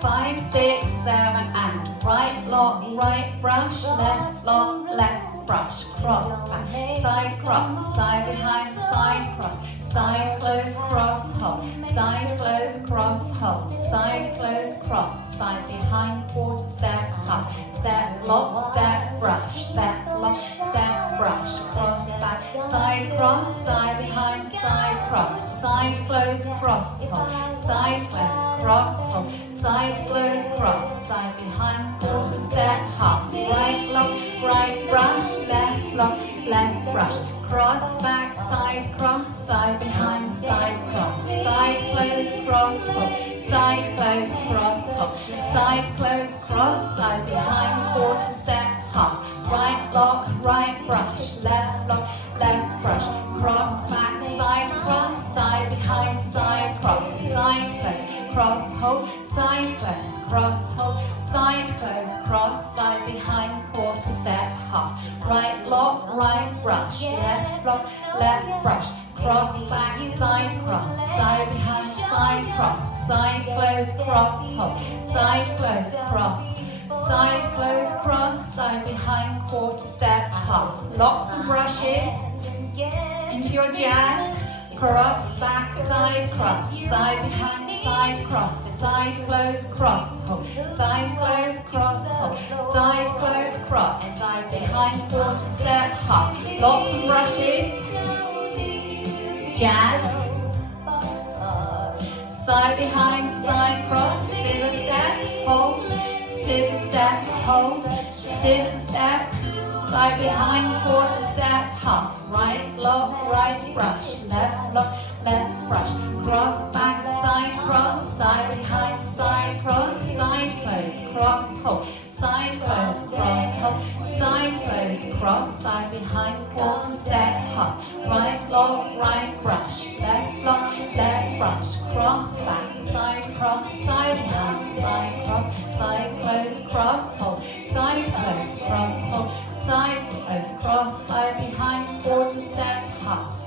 5, 6, 7, and right lock, right brush, left lock, left brush, cross back, side cross, side behind, side cross, side close, cross hold, side close, cross hold, side close, cross, side behind, quarter step up, step lock, step brush, step lock, step brush, cross back, side cross, side behind, side cross, side close, cross hold, side close, cross hold, side close, cross, side behind, quarter step up, right lock, right brush, left lock, left brush, cross back, side cross, side behind, side cross, side close, cross hold, side close, cross hold, side close, cross, side behind, quarter step up, right lock, right brush, left lock, left brush, cross back, side cross, side behind, side cross, side close, cross hold, side close, cross hold, side close, cross, side behind, quarter step half, right lock, right brush, left lock, left brush, cross back, side cross, side behind, side cross, side close, cross hold, side close, cross, side close, cross, side behind, quarter step half, lots of brushes into your jazz, cross back, side cross, side behind, side cross, side close, cross hold, side close, cross hold, side close, cross, side behind, quarter step half, lots of brushes, jazz, side behind, side cross, scissor step, hold, scissor step, hold, scissor step, side behind, quarter step, half, right lock, right brush, left lock, left brush, cross back, side cross, side behind, side cross, side close, cross hold, side close, cross hold, side close, cross, side behind, quarter step, half, right lock, right brush, left lock, left brush, cross back, side cross, side behind, side cross, side close, cross hold, side close, cross hold, side close, cross, side behind, quarter step, half,